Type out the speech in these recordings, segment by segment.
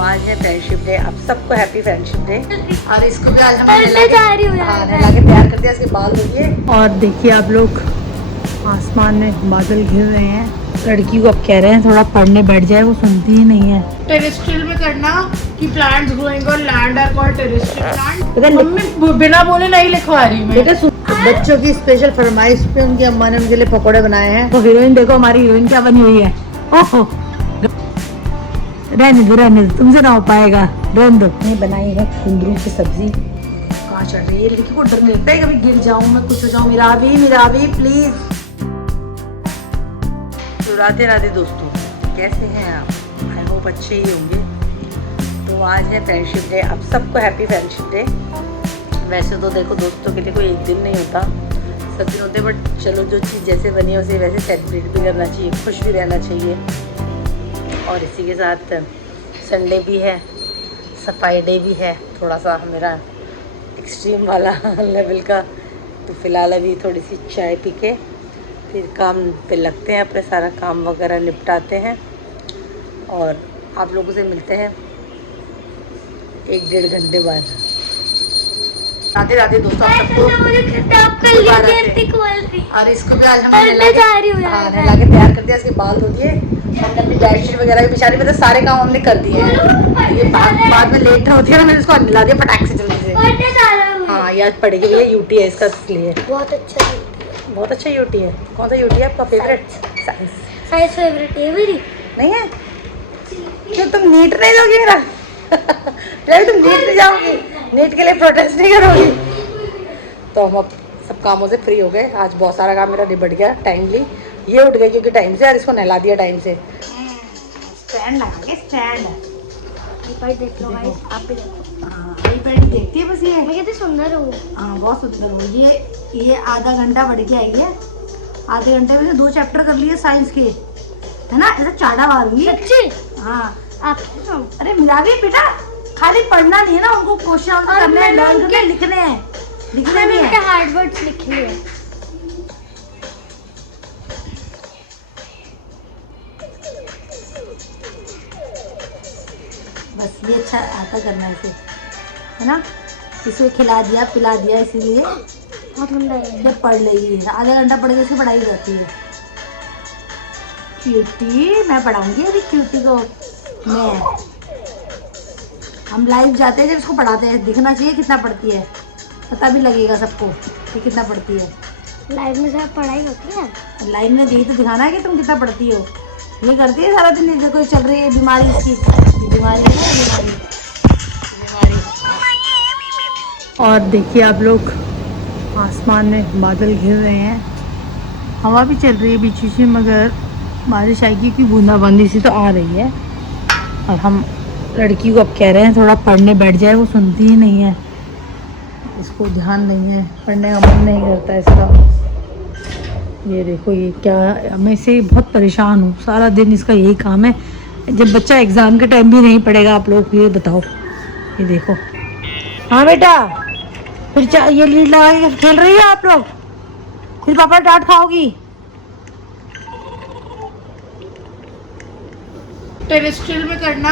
आज है friendship day. अब सबको हैप्पी फ्रेंडशिप डे। और इसको भी आज हम नहला के तैयार कर दिया, इसके बाल धोइए। और देखिए आप लोग, आसमान में बादल घिर रहे हैं। लड़की को अब कह रहे हैं थोड़ा पढ़ने बैठ जाए, वो सुनती ही नहीं है। टेरेस्ट्रियल में करना कि plants growing on land are called terrestrial plant. Mummy बिना बोले नहीं लिखवा रही मैं। बेटा बच्चों की स्पेशल फरमाइश पे उनकी अम्मा ने उनके लिए पकोड़े बनाए हैं। तो हीरोइन देखो, हमारी हीरोइन क्या बनी हुई है। ओहो, रहने दो, तुमसे ना हो पाएगा, रहने दो। नहीं बनाई है कुंदरू की सब्जी। कहाँ चढ़ रही है लड़की को, डर लगता है कभी गिर जाऊं मैं, कुछ हो जाऊं। मेरा भी प्लीज। तो राधे दोस्तों, कैसे हैं आप? आई होप अच्छे ही होंगे। तो आज है फ्रेंडशिप डे। अब सबको हैप्पी फ्रेंडशिप डे। वैसे तो देखो, दोस्तों के लिए कोई एक दिन नहीं होता, सब दिन होते, बट चलो जो चीज़ जैसे बनी है उसे वैसे सेलिब्रेट भी करना चाहिए, खुश भी रहना चाहिए। और इसी के साथ संडे भी है, सफाई डे भी है, थोड़ा सा मेरा एक्सट्रीम वाला लेवल का। तो फ़िलहाल अभी थोड़ी सी चाय पी के फिर काम पे लगते हैं, अपने सारा काम वगैरह निपटाते हैं और आप लोगों से मिलते हैं 1-1.5 घंटे बाद। राधे दोस्तों, आप सबको और इसको भी आज हमने नहला के तैयार कर दिया, इसके बाल धो दिए। हमने अपनी बेडशीट वगैरह भी बिछा दी, मतलब सारे काम हमने कर दिए हैं। ये बाद में लेट होती है, मैंने इसको नहला दिया फटाक से जल्दी से। हाँ याद पड़ेगी, ये यूटी है इसका, इसलिए बहुत अच्छा यूटी है। कौन सा यूटी है आपका फेवरेट? साइंस फेवरेट है मेरी। नहीं है क्यों, तुम नीट नहीं दोगी मेरा? तुम नीट नहीं जाओगी, नीट के लिए प्रोटेस्ट नहीं करोगी? तो हम अब सब कामों से फ्री हो गए। आज बहुत सारा काम मेरा निपट गया टाइमली। ये उठ गई क्योंकि टाइम से, और इसको नहला दिया टाइम से। स्टैंड लगा के, स्टैंड देख लो गाइस, आप भी देखो। हाँ, यही पेड़ देखती है बस। ये मैं कितनी सुंदर हूँ। हाँ बहुत सुंदर हूँ। ये आधा घंटा बढ़ के आई है। आधे घंटे में 2 चैप्टर कर लिए साइंस के, है ना? ऐसा चाड़ा मारूंगी सच्ची। हाँ आप अरे मेरा भी बेटा, खाली पढ़ना नहीं है ना, उनको क्वेश्चन करने हैं, लर्न करने, लिखने हैं, लिखने भी है। हार्ड वर्ड्स लिखे हैं। बस ये अच्छा आता करना ऐसे, है ना? इसे खिला दिया पिला दिया, इसीलिए बहुत ठंडा है। जब पढ़ लेगी, आधा घंटा पढ़ के उसकी पढ़ाई जाती है। क्यूटी मैं पढ़ाऊंगी अभी, क्यूटी को मैं। हम लाइव जाते हैं जब इसको पढ़ाते हैं, दिखना चाहिए कितना पढ़ती है, पता भी लगेगा सबको कि कितना पढ़ती है। लाइव में सब पढ़ाई होती है। लाइव में यही तो दिखाना है कि तुम कितना पढ़ती हो। ये करती है सारा दिन, जैसे कोई चल रही है बीमारी, इसकी बीमारी है ना, बीमारी। और देखिए आप लोग, आसमान में बादल घिर रहे हैं, हवा भी चल रही है बीच बीच में, मगर बारिश आएगी कि बूंदाबांदी सी तो आ रही है। और हम लड़की को अब कह रहे हैं थोड़ा पढ़ने बैठ जाए, वो सुनती ही नहीं है, इसको ध्यान नहीं है, पढ़ने का मन नहीं करता इसका। ये देखो, ये क्या, मैं इससे बहुत परेशान हूँ, सारा दिन इसका यही काम है। जब बच्चा एग्ज़ाम के टाइम भी नहीं पढ़ेगा, आप लोग ये बताओ। ये देखो, हाँ बेटा, फिर ये लीड लगा के खेल रही है आप लोग, फिर पापा डांट खाओगी। टेरेस्ट्रियल में करना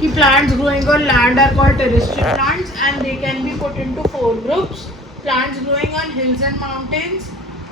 कि plants growing on land are called terrestrial plants and they can be put into 4 groups. Plants growing on hills and mountains,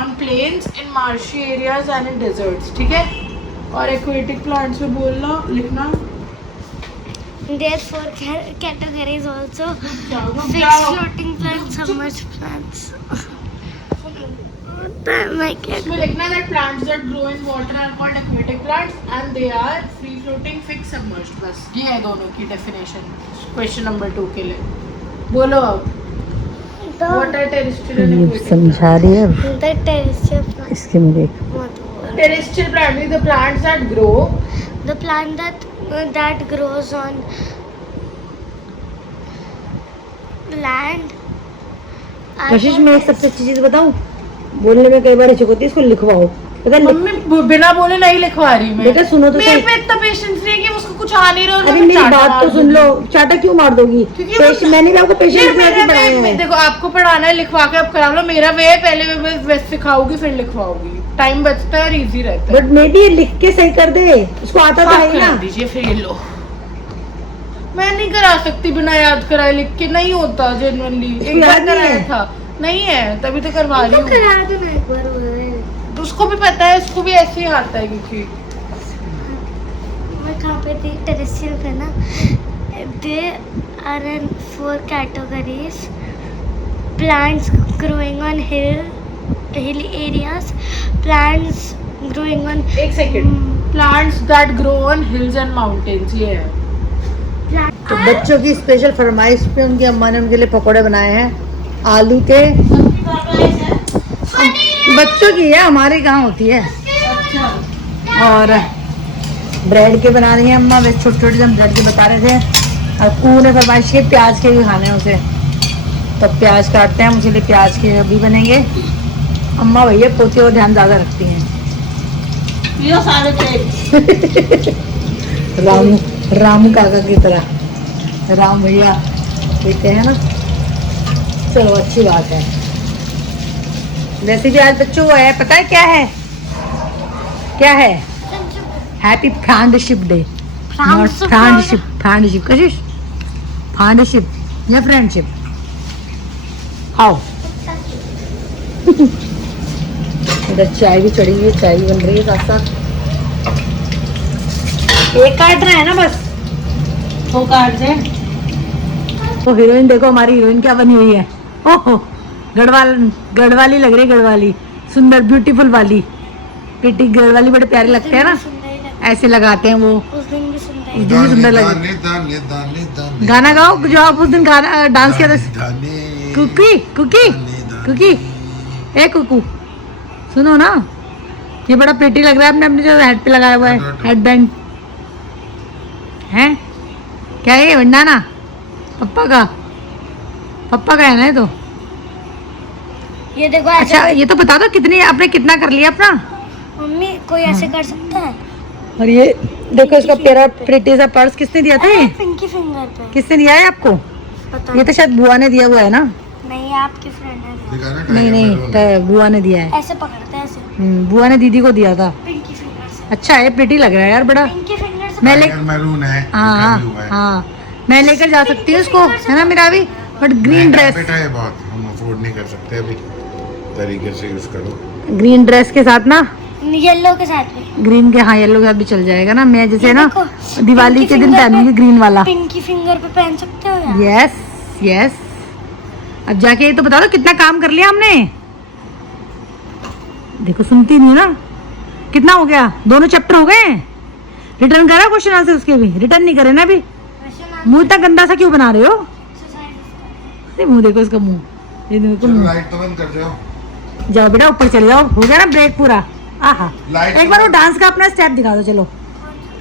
on plains, in marshy areas and in deserts, ठीक है? और एक्वेटिक प्लांट्स में बोलना, लिखना। There are 4 categories also. Fixed floating plants, submerged plants. इसमें लिखना that plants that grow in water are called aquatic plants and they are free floating, fixed, submerged. बस ये है दोनों की डेफिनेशन क्वेश्चन नंबर 2 के लिए। बोलो अब, what are terrestrial and aquatic? समझा रही है The terrestrial plants. इसके में देख, terrestrial plants are the plants that grow. The plant that grows on land. कशिश मैं एक सबसे अच्छी चीज बताऊं, बोलने में कई बार हिचक होती है, इसको लिखवाओ। पता नहीं मम्मी बिना बोले नहीं लिखवा रही मैं। बेटा सुनो तो मेरे पे इतना पेशेंस नहीं है कि उसको कुछ आ नहीं रहा। अरे मेरी बात तो सुन लो, चाटा क्यों मार दोगी? मैंने भी आपको पेशेंस में पढ़ाया है। देखो आपको पढ़ाना है, लिखवा के अब करा लो। मेरा वे है, पहले मैं सिखाऊंगी फिर लिखवाऊंगी, टाइम बचता है, इजी रहता है। बट मे भी लिख के सही कर दे, उसको आता तो है ना। दीजिए फिर ये लो। मैं नहीं करा सकती बिना याद कराए, लिख के नहीं होता जेन्युइनली। एक बार कराया था, नहीं है तभी तो करवा रही हूँ। करा दो ना एक बार। तो उसको भी पता है, उसको भी ऐसे ही आता है क्योंकि मैं कहाँ पे थी, टेरेस्ट्रियल पे ना। They are in 4 categories: plants growing on hilly areas, plants growing on एक second, plants that grow on hills and mountains, ये है। तो बच्चों की स्पेशल फरमाइश पे उनकी अम्मा ने उनके लिए पकोड़े बनाए हैं आलू के। बच्चों की है, हमारी कहाँ होती है। और ब्रेड के बना रही हैं अम्मा, वैसे छोटे छोटे हम ब्रेड के बता रहे थे। और कू ने फरमाइश की प्याज के भी खाने हैं उसे, तो प्याज काटते हैं, मुझे लिए प्याज के अभी बनेंगे। अम्मा भैया पोते को ध्यान ज़्यादा रखती हैं। रामू काका की तरह राम भैया कहते हैं ना। चलो अच्छी बात है। वैसे भी आज बच्चों को है, पता है क्या है, क्या है? Happy friendship day. Friendship friendship कशिश फ्रेंडशिप या फ्रेंडशिप आओ। इधर चाय भी चढ़ी हुई है, चाय भी बन रही है साथ साथ। एक काट रहा है ना बस, वो काट दे। तो हीरोइन देखो, हमारी हीरोइन क्या बनी हुई है। ओहो, गढ़वाली लग रही है, गढ़वाली सुंदर ब्यूटीफुल वाली। पिटी गढ़वाली बड़े प्यारे लगते हैं ना, ऐसे लगाते हैं वो। उस दिन भी सुंदर उस दिन भी सुंदर लगे। गाना गाओ जो आप उस दिन गाना डांस किया था। कुकी कुकी कुकी, ए कुकू सुनो ना, ये बड़ा प्रिटी लग रहा है। आपने अपने जो हेड पे लगाया हुआ है हेड बैंड है, क्या है ये? बंडाना पप्पा का है ना ये तो। ये देखो। अच्छा ये तो बता दो कितनी आपने कितना कर लिया अपना? मम्मी कोई ऐसे कर सकता है? और ये देखो इसका प्यारा प्रिटी सा पर्स किसने दिया था? ये पिंकी फिंगर पे। किसने दिया है आपको? पता ये तो शायद बुआ ने दिया हुआ है ना। नहीं, आपकी फ्रेंड है। नहीं तो बुआ ने दिया है। ऐसे पकड़ते हैं ऐसे। बुआ ने दीदी को दिया था। पिंकी फिंगर से। अच्छा है, प्रिटी लग रहा है यार बड़ा। पिंकी फिंगर से। मैं ले मैरून है, हाँ मैं लेकर जा सकती हूँ इसको, है ना मेरा भी। बट ग्रीन ड्रेस, बेटा है बहुत, हम अफोर्ड नहीं कर सकते अभी, तरीके से यूज करो। ग्रीन ड्रेस के साथ ना, येलो के साथ भी। ग्रीन के, हाँ येलो के साथ भी चल जाएगा ना। मैं जैसे ये ना देखो, दिवाली पिंकी के दिन फिंगर पहनूंगी पे- ग्रीन वाला। पिंकी फिंगर पे पहन सकते हो यार। Yes yes. अब जाके ये तो बता दो कितना काम कर लिया हमने। देखो सुनती नहीं ना। कितना हो गया? दोनों चैप्टर हो गए। रिटर्न करा क्वेश्चन आंसर उसके भी? रिटर्न नहीं करे ना अभी। मुंह इतना गंदा सा क्यों बना रहे हो? अरे मुंह देखो इसका मुंह, ये देखो मुंह। लाइट तो बंद कर दो। जाओ बेटा ऊपर चले जाओ, हो गया ना ब्रेक पूरा। आहा, लाइट एक बार वो डांस का अपना स्टेप दिखा दो। चलो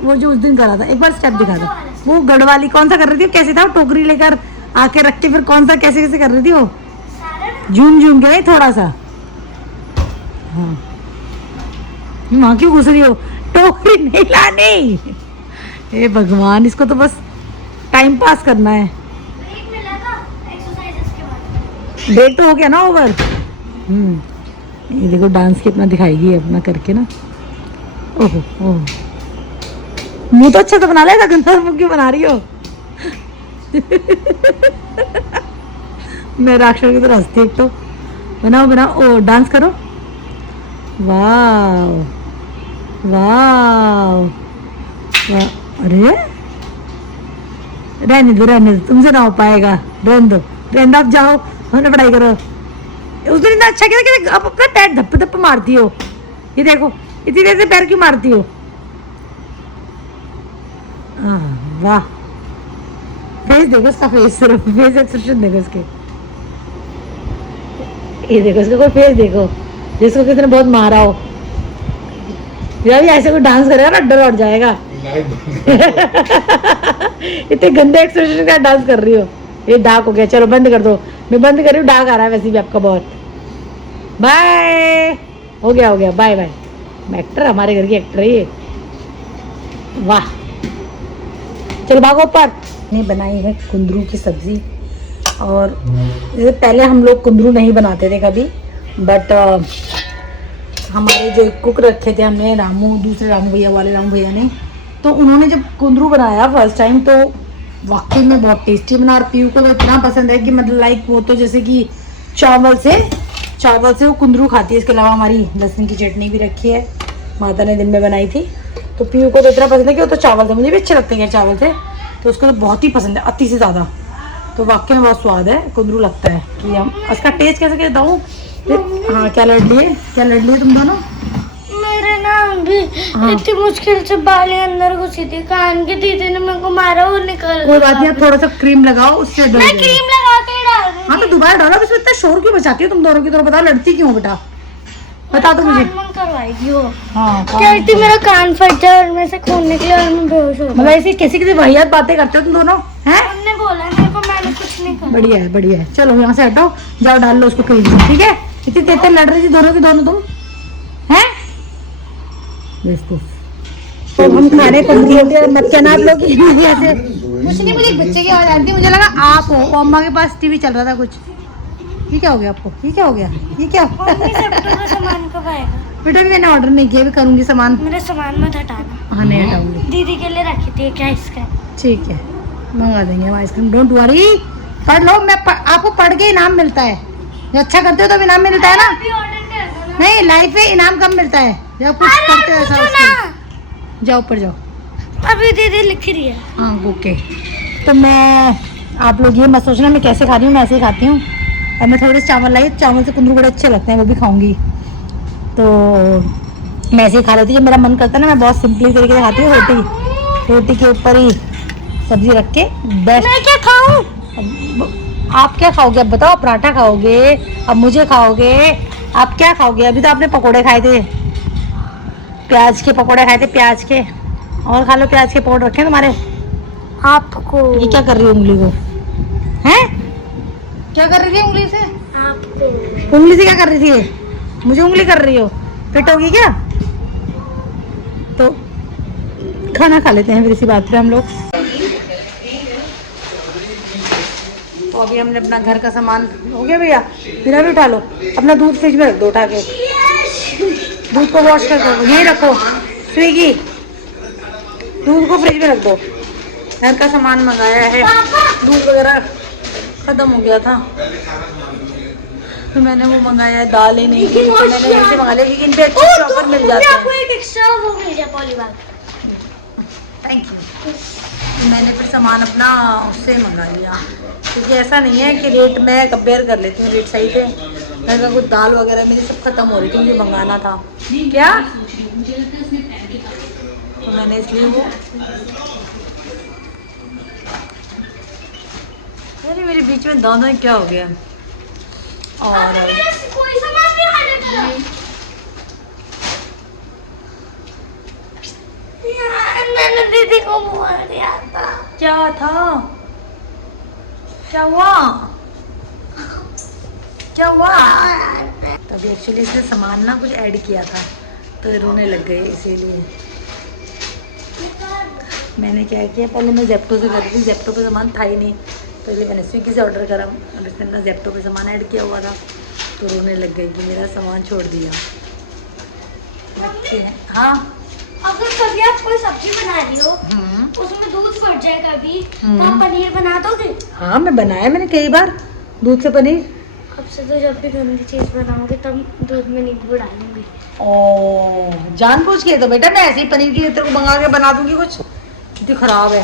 वो जो उस दिन करा था, एक बार स्टेप दिखा दो। वो गढ़वाली कौन सा कर रही थी, कैसे था? टोकरी लेकर आके रख के फिर कौन सा कैसे कैसे कर रही थी वो? झूम झूम के नहीं, थोड़ा सा। हाँ वहाँ क्यों घुस रही हो? टोकरी नहीं लानी। हे भगवान, इसको तो बस टाइम पास करना है। ब्रेक मिला था एक्सरसाइजेस के बाद। ब्रेक तो हो गया ना ओवर। ये देखो डांस की अपना दिखाएगी अपना करके ना। ओहो ओहो, मुंह तो अच्छा तो बना लेगा, गंदा मुंह क्यों बना रही हो? मैं राक्षस की तरह हंसती। एक तो बनाओ बनाओ, ओ डांस करो। वाह वाह वाह। अरे रहने दो, तुमसे ना हो पाएगा। रहने दो, आप जाओ हमने पढ़ाई करो। उस दिन इतना अच्छा किया कि आप अपना पैर धप्प धप्प मारती हो। ये देखो इतनी देर से पैर क्यों मारती हो? वाह, फेस देखो इसका, फेस सिर्फ फेस एक्सप्रेशन देखो इसके। ये देखो इसका कोई फेस देखो, जिसको किसी ने बहुत मारा हो। या भी ऐसे कोई डांस करेगा ना डर उठ जाएगा। इतने गंदे एक्सप्रेशन का डांस कर रही हो। ये डार्क हो गया, चलो बंद कर दो। मैं बंद कर रही हूँ, डार्क आ रहा है वैसे भी आपका बहुत। बाय, हो गया बाय बाय। एक्टर, हमारे घर की एक्टर है ये। वाह, चलो भागो ऊपर। नहीं बनाई है कुंदरू की सब्जी। और जैसे पहले हम लोग कुंदरू नहीं बनाते थे कभी, बट हमारे जो कुक रखे थे हमने, रामू, दूसरे रामू भैया वाले रामू भैया ने, तो उन्होंने जब कुंदरू बनाया फर्स्ट टाइम, तो वाकई में बहुत टेस्टी बना, और पीयू को तो इतना पसंद है कि मतलब लाइक वो तो जैसे कि चावल से वो कुंदरू खाती है। इसके अलावा हमारी लहसुन की चटनी भी रखी है, माता ने दिन में बनाई थी। तो पीयू को तो इतना पसंद है कि वो तो चावल से, मुझे भी अच्छे लगते हैं चावल से, तो उसको तो बहुत ही पसंद है, अति से ज़्यादा। तो वाकई में बहुत स्वाद है, कुंदरू लगता है कि हम उसका टेस्ट कैसे कहता हूँ। हाँ, क्या लड़ लिए तुम दोनों? मेरे ना अभी इतनी मुश्किल से बालें अंदर घुसी थी, कान के दीदी ने मेरे को मारा, वो निकल कोई बात नहीं, थोड़ा सा क्रीम लगाओ, उससे डर मैं जाएगा। क्रीम लगा के डाल रही हाँ तो दोबारा डालो, इसमें इतना शोर क्यों बचाती हो तुम दोनों की तरह? बताओ, लड़ती क्यों बेटा, बता दो मुझे। कान करवाएगी वो। हाँ, क्या इतनी मेरा कान फट जाए और मेरे से खून निकले और मैं बेहोश हो मतलब ऐसी किसी वाहियात बातें करते हो तुम दोनों हैं? उन्होंने बोला मेरे को, मैंने कुछ नहीं कहा। बढ़िया है। चलो यहाँ से हटाओ, जाओ डाल लो उसको क्रीम से, ठीक है? इतनी देर तक लड़ रही थी दोनों की दोनों तुम हैं? तो हम खाने को मत कहना आप लोग ऐसे कुछ नहीं। मुझे बच्चे की आवाज आती है, मुझे लगा आप हो। अम्मा के पास टीवी चल रहा था कुछ। ये क्या हो गया आपको? ये क्या हो गया? मम्मी जेप्टो का सामान कब आएगा? बेटा मैंने ऑर्डर नहीं किया, भी करूंगी सामान। मेरे सामान मत हटाना। हाँ नहीं हटाऊंगी। दीदी के लिए रखी थी क्या इसका? ठीक है, मंगा देंगे हम आइसक्रीम, डोंट वरी। पढ़ लो, आपको पढ़ के इनाम मिलता है। जो अच्छा करते हो तो इनाम मिलता है ना। नहीं, लाइफ में इनाम कम मिलता है जब कुछ करते हो ऐसा। जाओ ऊपर जाओ। अभी दीदी लिख रही है। हाँ ओके। तो मैं, आप लोग ये मत सोचना मैं कैसे खा रही हूँ, मैं ऐसे ही खाती हूँ। और मैं थोड़े से चावल लाई, चावल से कुंदरू बड़े अच्छे लगते हैं, वो भी खाऊंगी। तो मैं ऐसे ही खा लेती हूँ, जब मेरा मन करता है ना। मैं बहुत सिंपली तरीके से खाती हूँ, रोटी के ऊपर ही सब्जी रख के। बेस्ट। मैं क्या खाऊं? आप क्या खाओगे अब बताओ? पराठा खाओगे? अब मुझे खाओगे? आप क्या खाओगे? अभी तो आपने पकोड़े खाए थे, प्याज के पकोड़े खाए थे, प्याज के। और खा लो, प्याज के पकोड़े रखे तुम्हारे। आपको। ये क्या कर रही हो उंगली को? हैं? क्या कर रही थी उंगली से? आपको। उंगली से क्या कर रही थी ये? मुझे उंगली कर रही हो? फिट होगी क्या? तो खाना खा लेते हैं फिर इसी बात पे हम लोग। तो अभी हमने अपना घर का सामान हो गया भैया, मेरा भी उठा लो। अपना दूध फ्रिज में रख दो, उठा के दूध को वॉश कर दो, यही रखो। स्विगी, दूध को फ्रिज में रख दो। घर का सामान मंगाया है, दूध वगैरह खत्म हो गया था तो मैंने वो मंगाया है, दाल ही नहीं थी, तो मैंने इनसे मंगा लिया क्योंकि इन पे अच्छे ऑफर मिल जाते आपको हैं। एक एक्स्ट्रा वो मिल गया पॉलीबैग। Thank you. तो मैंने फिर सामान अपना उससे मंगा लिया, क्योंकि ऐसा नहीं है कि रेट मैं कंपेयर कर लेती हूँ, रेट सही थे। घर का कुछ दाल वगैरह मेरी सब खत्म हो रही थी, मुझे मंगाना था क्या, तो मैंने इसलिए वो। अरे मेरे बीच में दाना क्या हो गया? और कोई सामान नहीं आ रहा। मैंने दीदी को बोल दिया था। क्या था? क्या हुआ? क्या हुआ? तभी एक्चुअली इसने सामान ना कुछ ऐड किया था तो रोने लग गए, इसीलिए मैंने क्या किया, पहले मैं जेप्टो से कर रही थी, जेप्टो पे सामान था ही नहीं, पहले मैंने स्विगी से ऑर्डर करा। अब इसने अपना जेप्टो पे सामान ऐड किया हुआ था तो रोने लग गई कि मेरा सामान छोड़ दिया। बच्चे हैं। हाँ, अगर कभी आप कोई सब्जी बना रही हो उसमें दूध फट जाए कभी, तो आप पनीर बना दोगे? हाँ मैं बनाया, मैंने कई बार दूध से पनीर। अब से तो जब भी गंदी चीज बनाओगे तब दूध में नींबू डालूंगी। ओ जानबूझ के? तो बेटा मैं ऐसे ही पनीर की तेरे को मंगा के बना दूंगी, कुछ कितनी खराब है।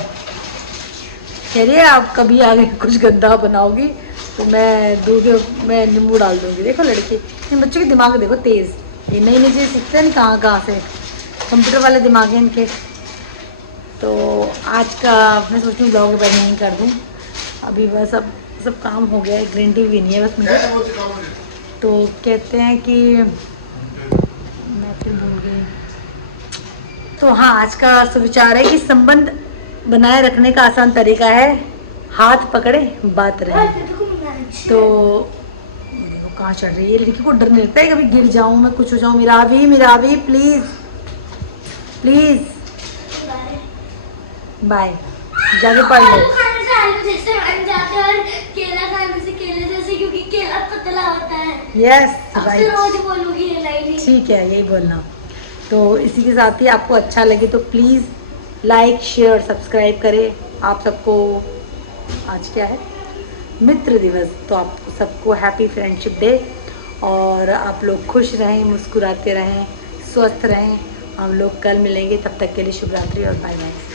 कह रही है आप कभी आगे कुछ गंदा बनाओगी तो मैं दूध में नींबू डाल दूंगी। देखो लड़के, इन बच्चों के दिमाग देखो तेज, ये नई नई चीज़ सीखते हैं कहाँ कहाँ से, कंप्यूटर वाले दिमाग हैं इनके। तो आज का मैं सोच रही हूँ ब्लॉग पर नहीं कर दूँ, अभी बस अब सब काम हो गया है, ग्रीन टी भी नहीं है बस मुझे। तो कहते हैं कि मैं फिर भूल गई। तो हाँ, आज का सुविचार है कि संबंध बनाए रखने का आसान तरीका है हाथ पकड़े बात रहे। तो देखो कहाँ चढ़ रही है, लड़की को डर नहीं लगता है कभी गिर जाऊँ मैं, कुछ हो जाऊँ। मेरा भी प्लीज प्लीज बाय, जाके पढ़ लो। खाने से आलू जैसे बन जाते हैं और केला खाने से केले जैसे, क्योंकि केला पतला होता है। यस अब से राइट, रोज बोलूंगी ये लाइन। ठीक है यही बोलना। तो इसी के साथ ही आपको अच्छा लगे तो प्लीज़ लाइक शेयर सब्सक्राइब करें आप सबको आज क्या है, मित्र दिवस, तो आप सबको हैप्पी फ्रेंडशिप डे। और आप लोग खुश रहें, मुस्कुराते रहें, स्वस्थ रहें। हम लोग कल मिलेंगे, तब तक के लिए शुभ रात्रि और बाय बाय।